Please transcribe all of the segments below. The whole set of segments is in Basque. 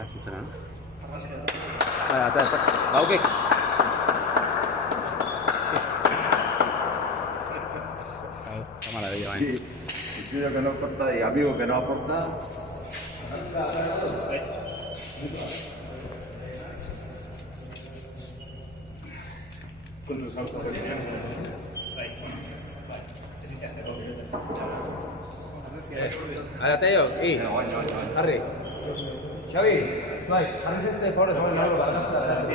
Está zuzena, no? Ata, baukek. Qué maravilla, ¿eh? El tuyo que no corta y amigo que no aporta. Ahora te digo, Harry. Xavi, Harry este foro sobre el árbol, la sí.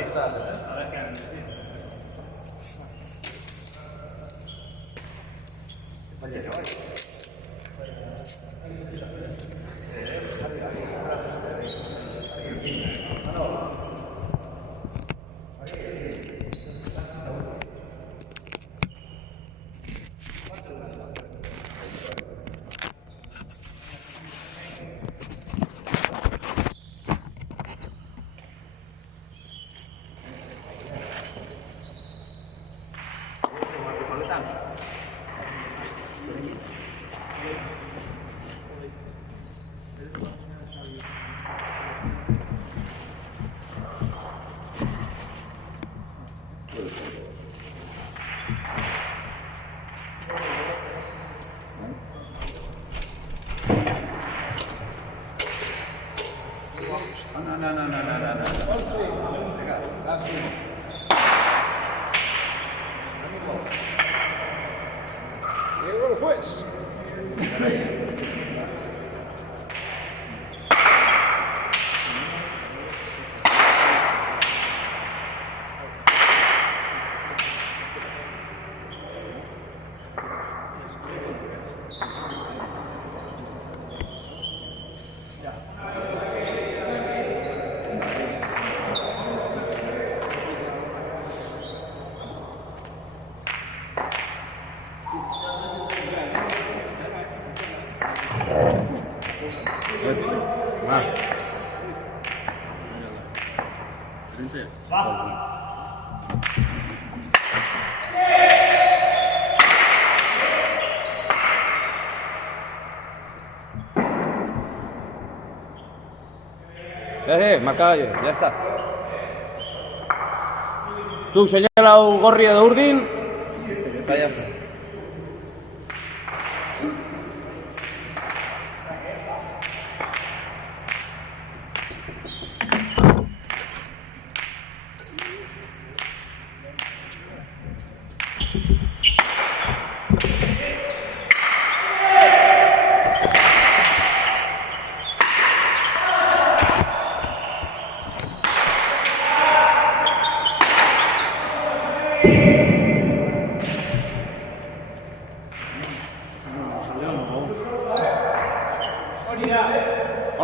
Pues. Marcada ya está. Zuk señalau gorri edo urdin, eta ya está.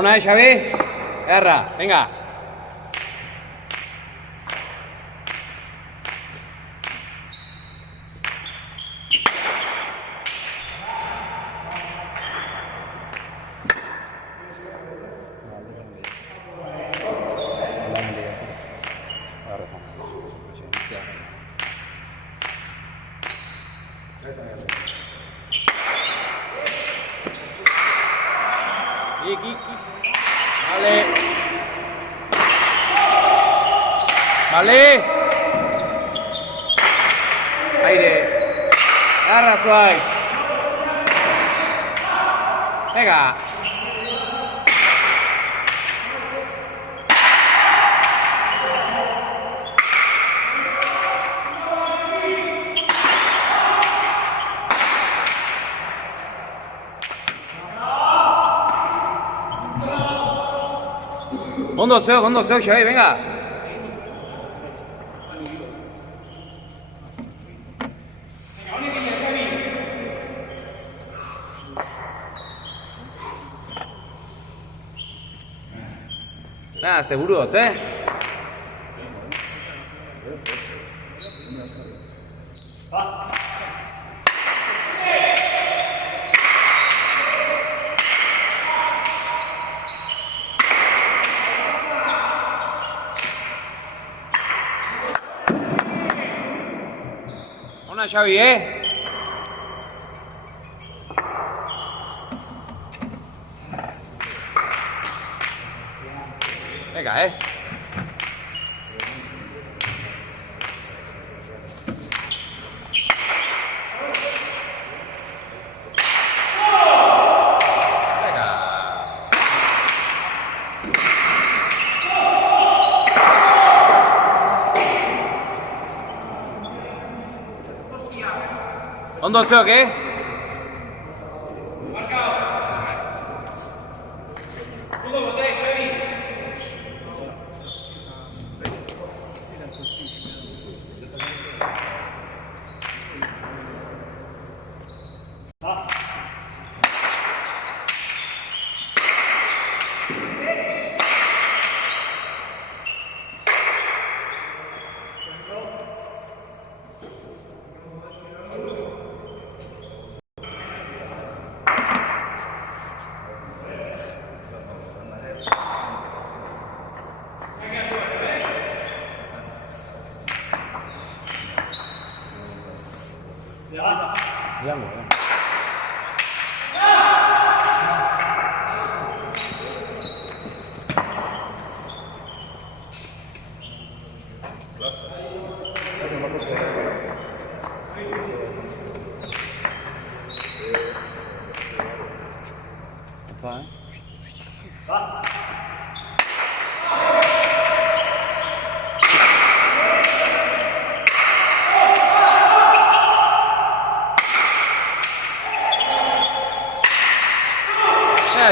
Ona, Xavi. Erra, venga. Vale. Vale. Aire. Agarra suave. Venga. Ondo zeok, Xavi, venga. Nada, este buruz, Ona, Xavi, Venga, Ondo zeok,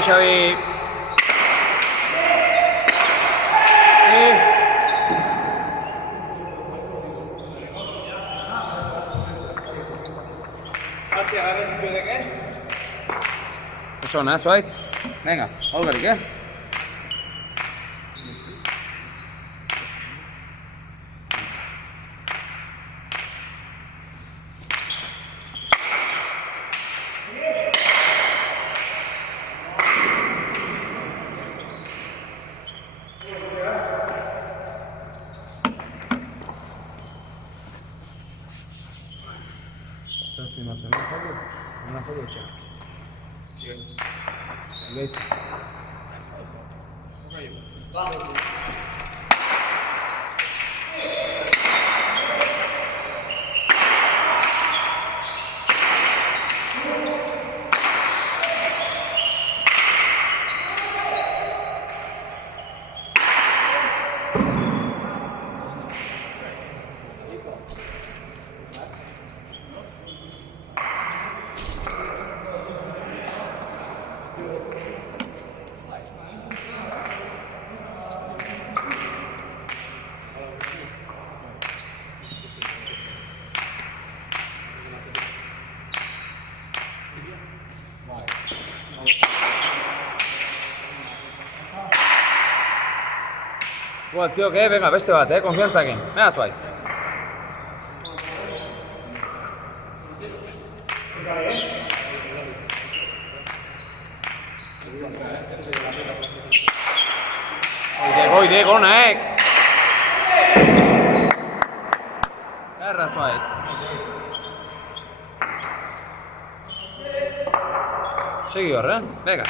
Xavi. Oso ona, zuaitz. Venga, aurrerik, Una foto c'è. Tío, venga, beste bat, konfiantzakin. Venga, zuaitz. Oide, gonaek! Erra, zuaitz. Segi hor, Venga.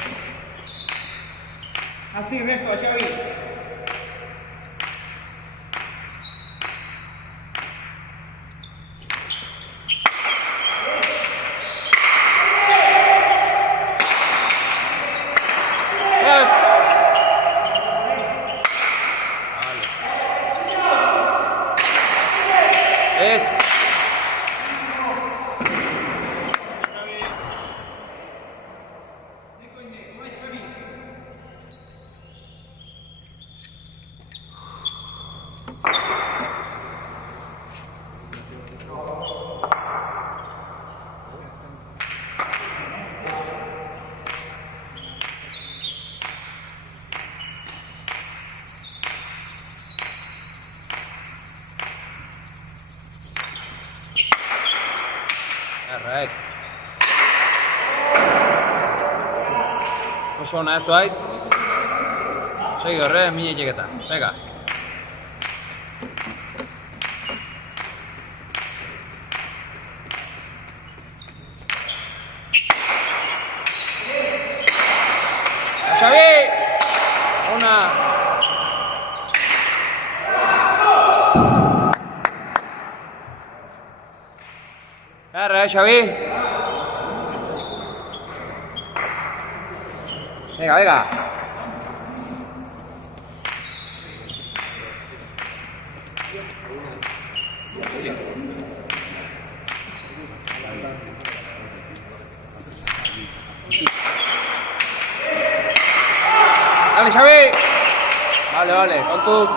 Azti, resto, Xavi. Alright. Oso ona ez zuaitz. Segi horre, mine txeketa. Venga. Xavi! Ona! Ahora, Xavi. Venga, venga. Dale, Xavi. Vale, vale, kontuz.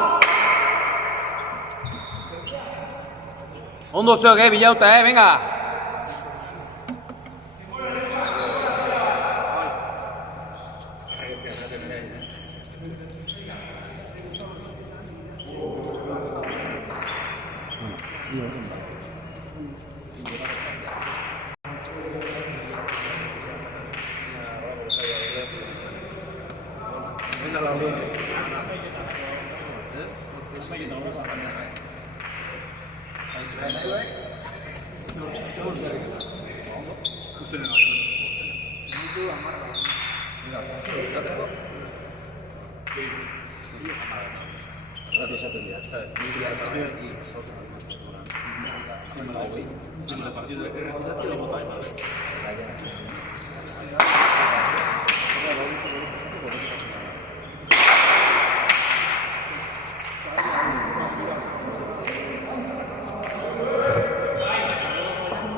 Ondo zuek, bilauta, venga.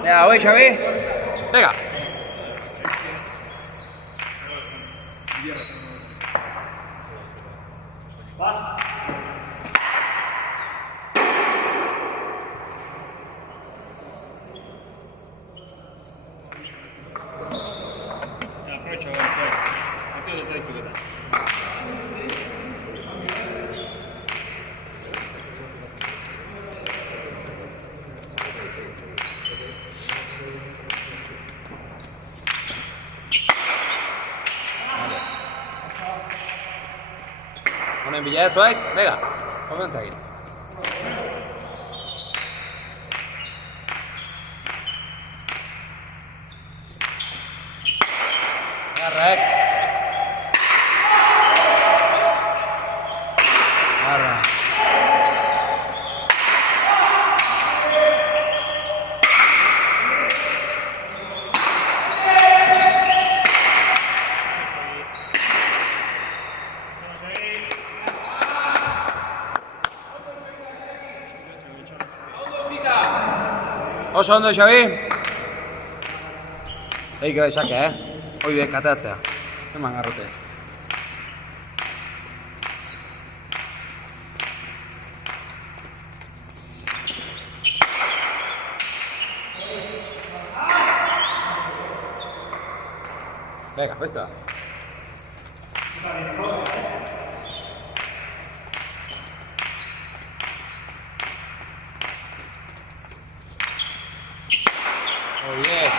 Venga, voy, Xavi. Venga. Honen bila ez, zuaitz? Venga, konfiantza egin. Garrak. Garra. Oso ondo, Xavi. Eik esake, hoi dek katatzea. Eman garrote. Venga, festa. Oye.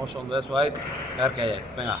Oso ondo ez zuaitz, beharka ez, venga.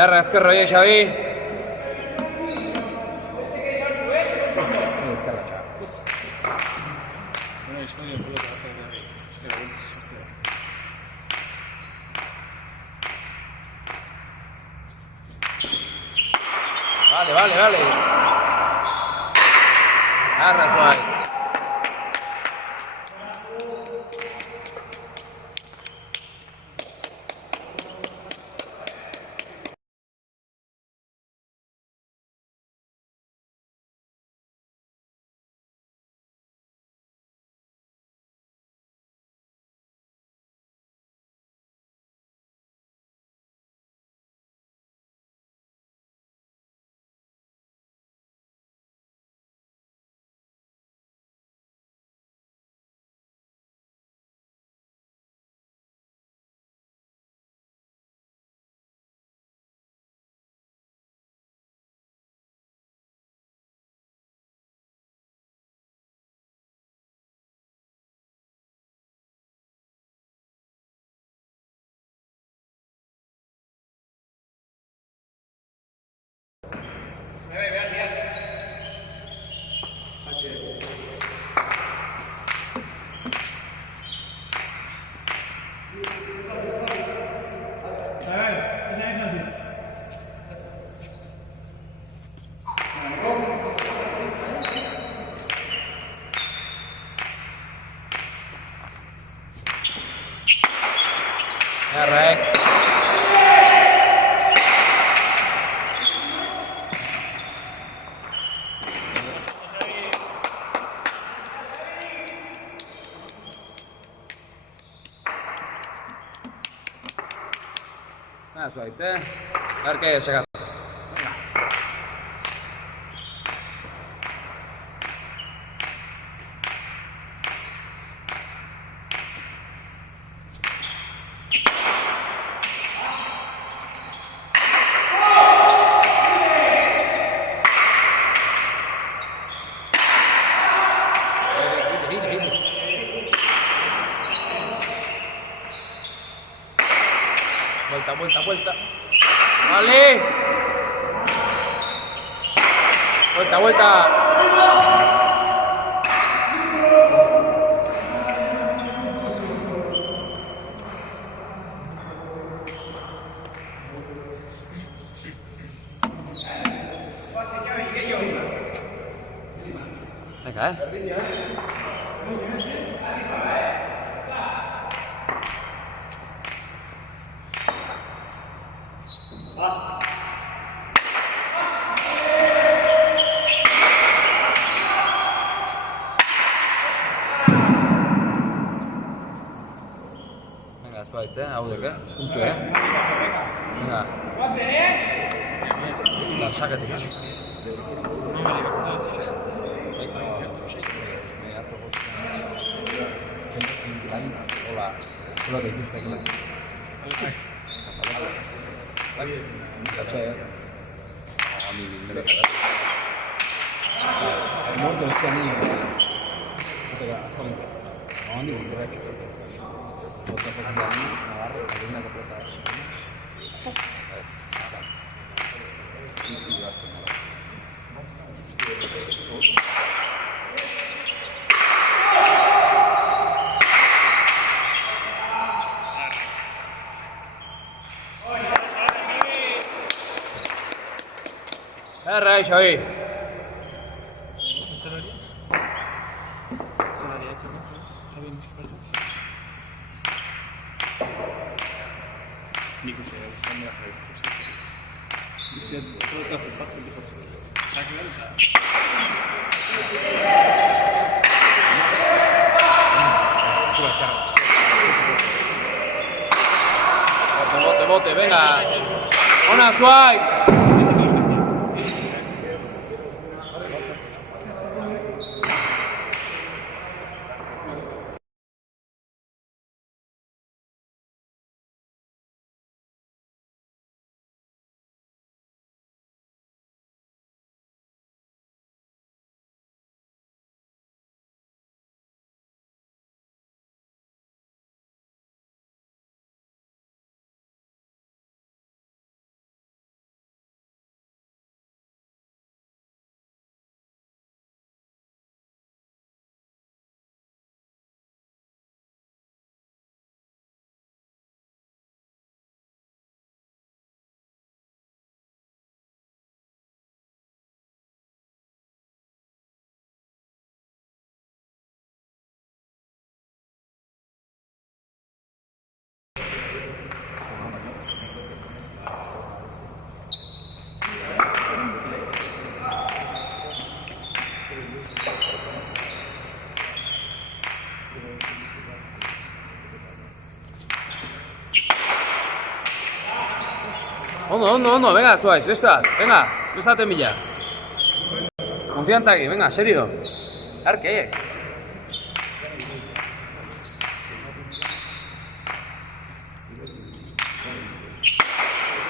Jarra, ezkerro hori, Xabi. Vale. Jarra, Zuaitz. Jarra, Zuaitz, Arke, sakat. Vuelta. Vale. Vuelta. Venga, Venga, Zuaitz, hau dek, puntu, Venga. La sakatik, Hola da ikusten. Molto strano. Ogni volta Jarra, Xabi. Nico se vanmiddag işte nasıl tatlı bir fasulye. Bote, venga. Ona, Zuaitz. Ondo, venga, Zuaitz, besta, venga, bestate mila. Confianza aquí, venga, serio. Arke.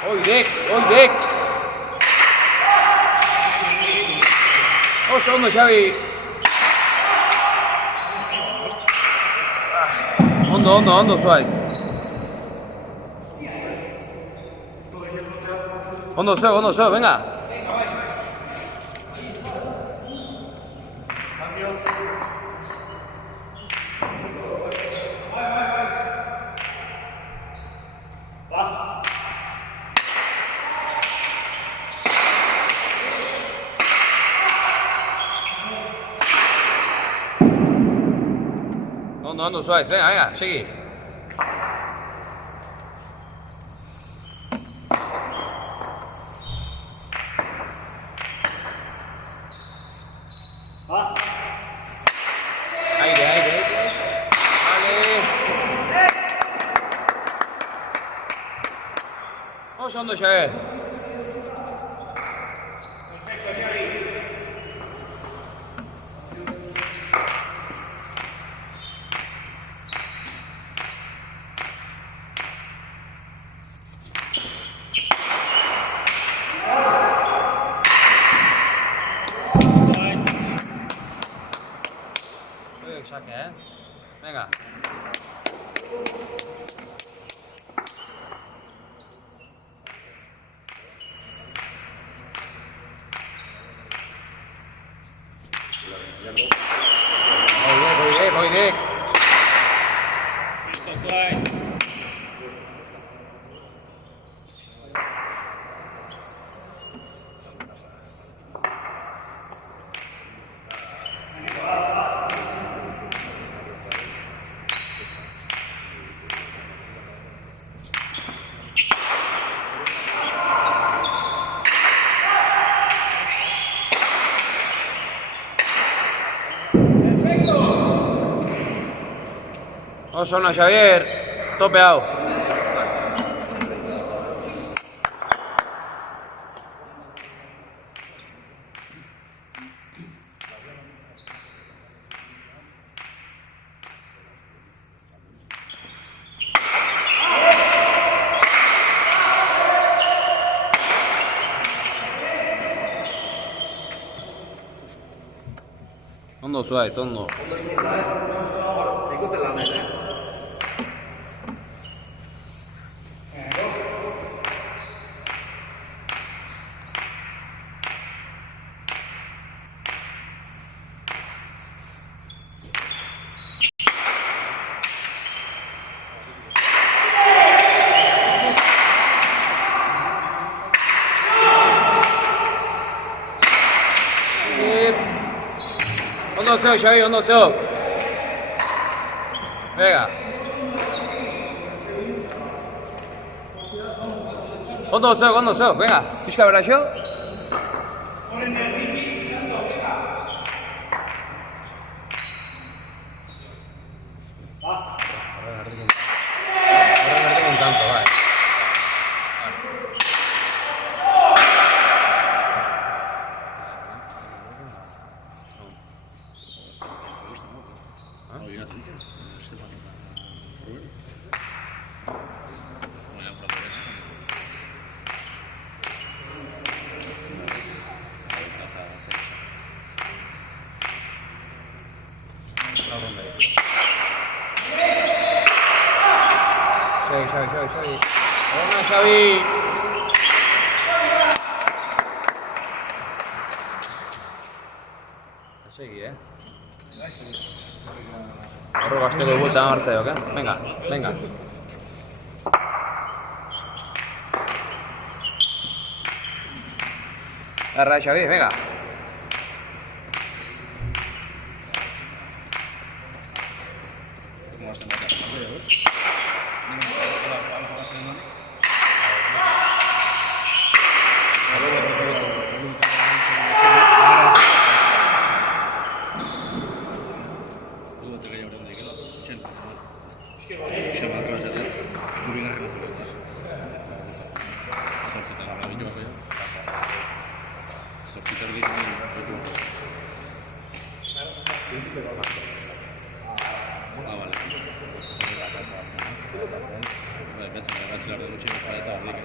Oidek. Oso ondo, Xabi. Ondo, Zuaitz. Ondo zeo, venga. Ondo, Zuaitz, venga, segi. Aire. Vale. Oso ondo, Xabi. Saque, venga. Oidek. Oso ona, Xavier, tope hau. Ondo, Zuaitz, ondo. Ondo zeo, Xabi, ondo zeo. Venga. Ondo zeo, venga. Pixka bera xo. Horren tanto, bai. Xavi. Bona, Xavi. Segi, Horro gazteko buelta martzeok, Venga. Arra, Xavi, venga. Xaman klasetan, bigarren klaseko eta. Zortzetan gara bituako ja. Zortzetan gehiago bituako. Vale. Betzen da gutxi bezala eta horrik.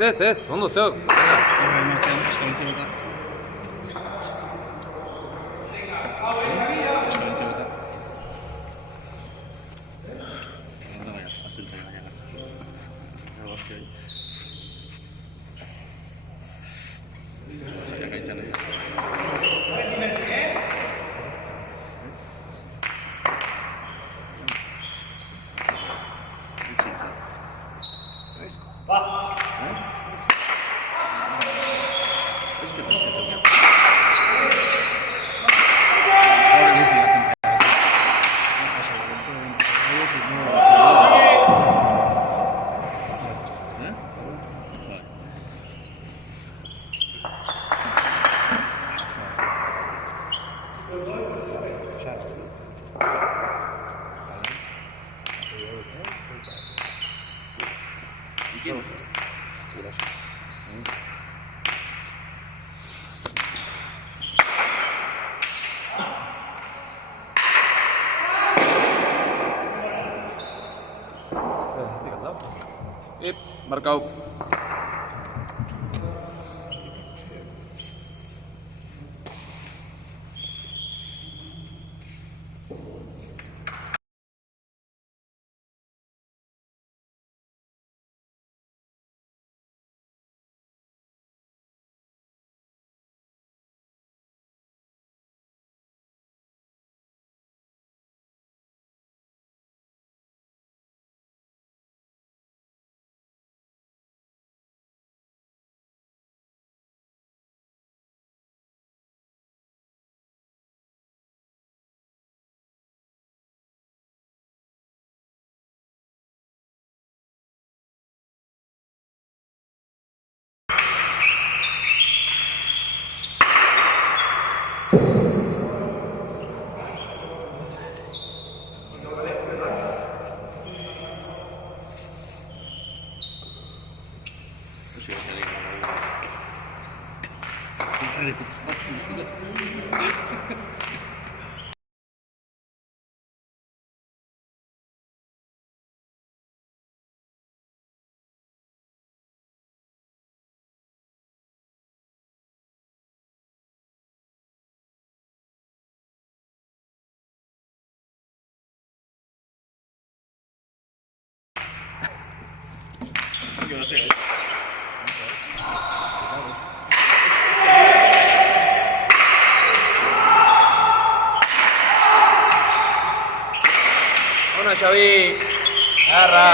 Ez, ondo zeok. Martxan, eskabentzen eta. Eskabentzen eta. Eta gaia, azultzen gaia gartzen. Gero bazki hori. Zaila gaitzan ez da. Markau. Ona, Xavi. Garra.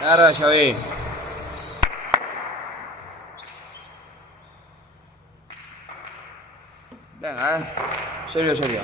Garra, Xavi. Venga, serio.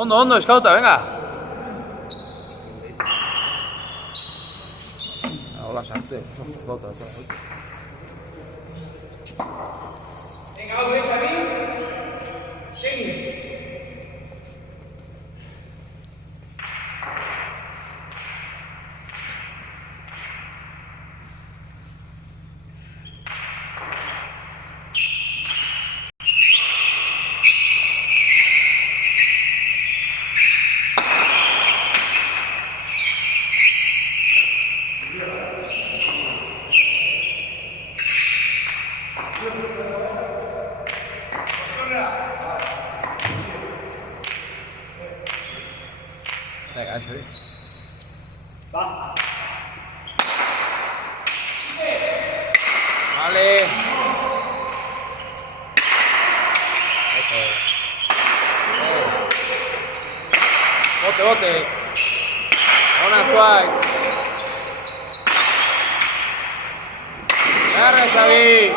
Ondo, eskauta, venga. Hola, sarte. Eskauta. Venga, Xavi. Segi. Venga, eso es. Vale. Eso es. Bote, bote. Buena Suárez. Agarra, Xavi.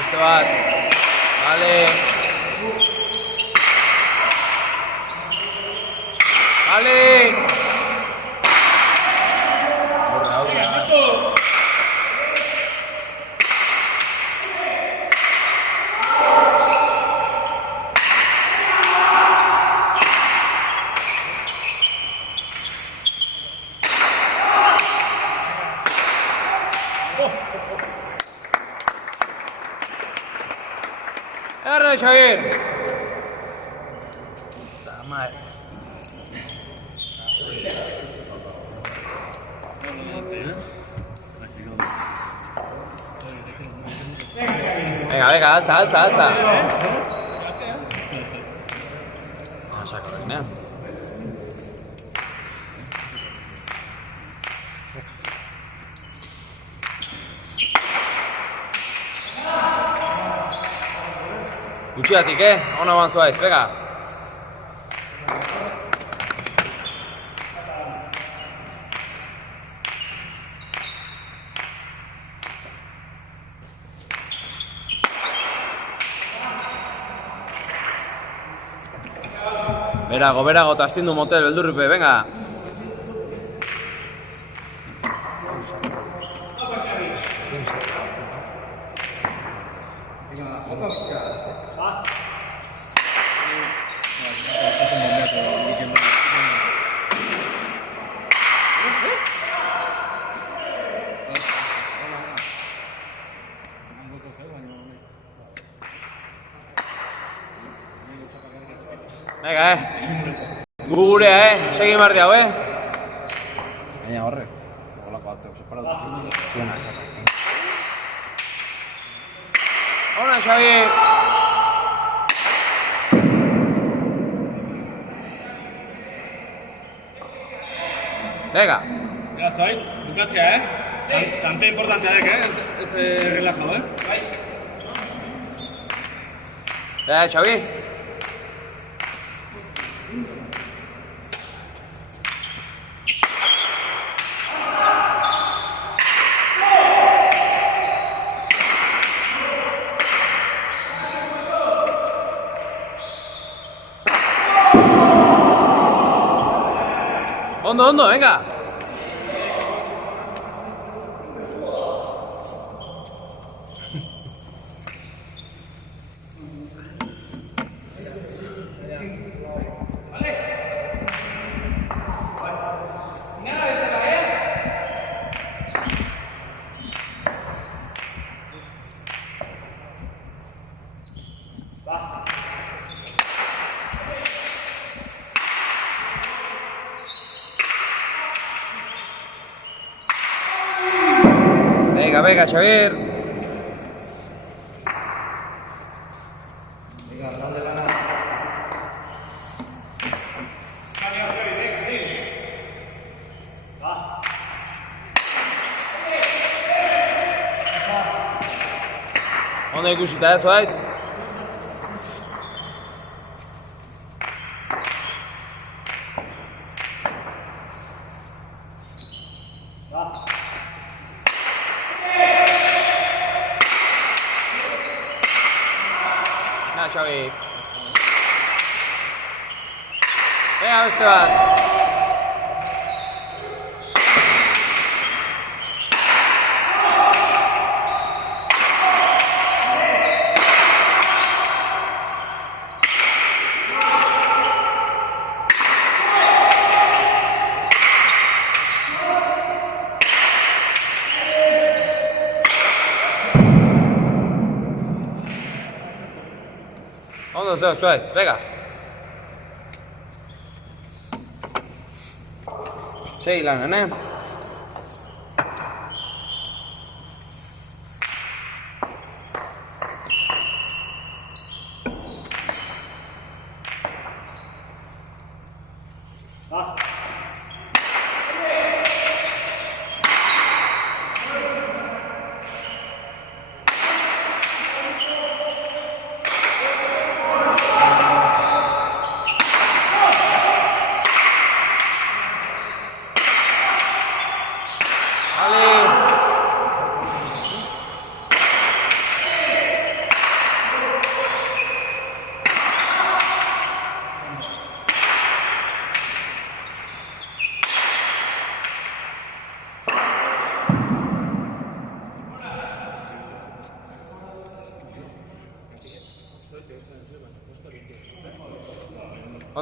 Esteban. Vale. Vale. Agarra, Xavier. Puta madre. Venga, venga, alza, alza, alza. Ah, saco, ¿no? Gutxiatik, ona banzoa ez, venga. Berago, berago, eta astindu motel, beldurripe, venga. Venga, gugurea, segi mardi hau, Baina horrek, holako batzuk separatu, zuena. Ona, Xavi! Venga. Ya, Zoitz, bukatzea, Tante importantea dek, ez relajado, Bai. Xavi? Ondo, ondo, venga. Venga, venga, Xavier. Ondo ikusita, Zuaitz? Na, Xavi. Venga, beste bat. Ondo, Zuaitz, venga. Segi lanen,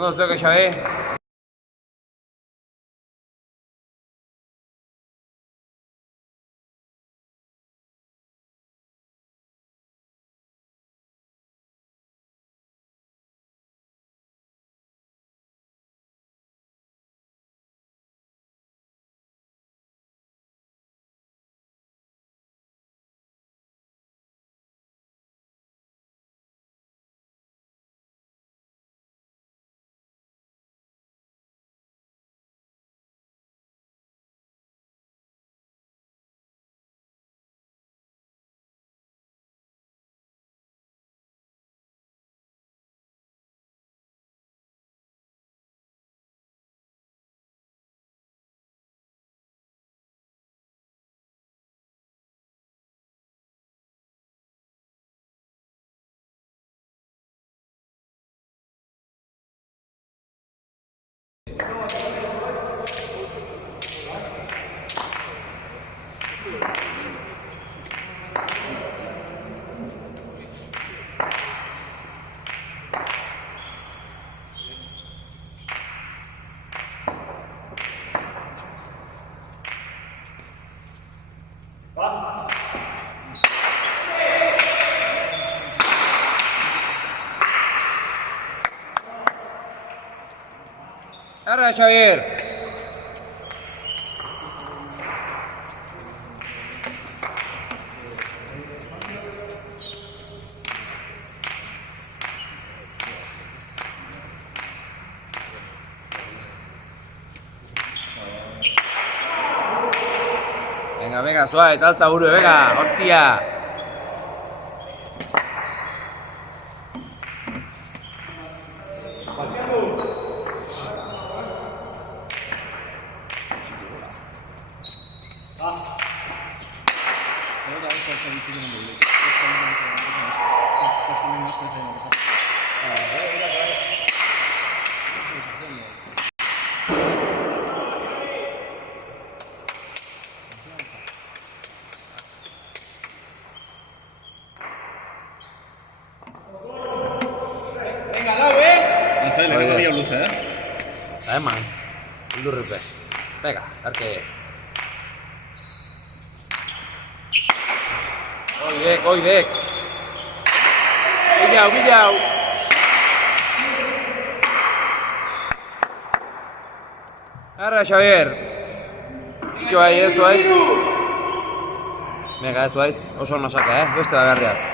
Ondo zuek, Xabi. Arra, Xavier! Venga, suave, taltza buru, venga, hortia! Ez zaila, lehenko bila luze, Eman, urdurrupe. Venga, arke ez. Oidek! Bilau! Arra, Xavier! Ito bai, ez zuaitz? Venga, ez zuaitz, oso nasaka, beste bagarriak.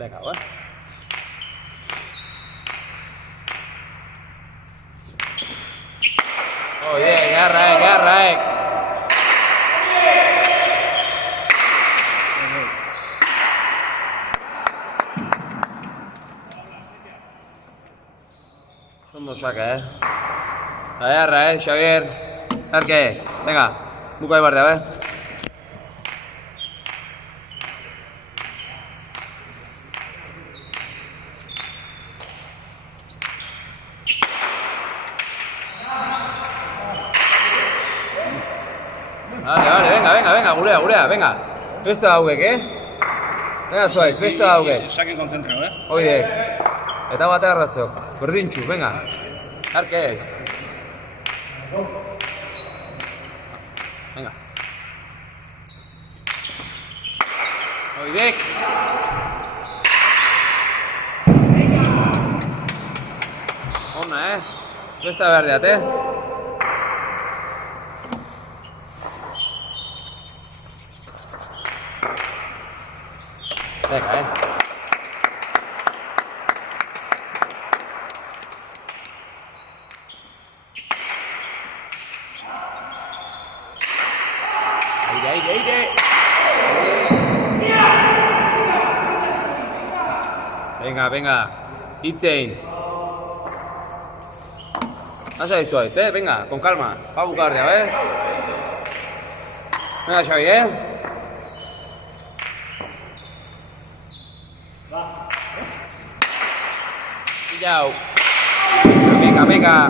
Venga, va. Oye, garra. Ondo saca, Garra, Xavier. Arke ez. Venga, buka ibardea, Venga, gurea, venga. Beste hauek, Venga, zuaitz, beste hauek. Sakin konzentrao, Oidek. Eta bate arrazok. Berdintxu, venga. Arke ez. Venga. Oidek. Ona, Beste behar diat, Venga, Aire. Venga. Itzein. Asa dizuaitz, venga, con calma. Va a buscar ya, Venga, Xavi, Pillao. Venga, venga.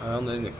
¿A dónde?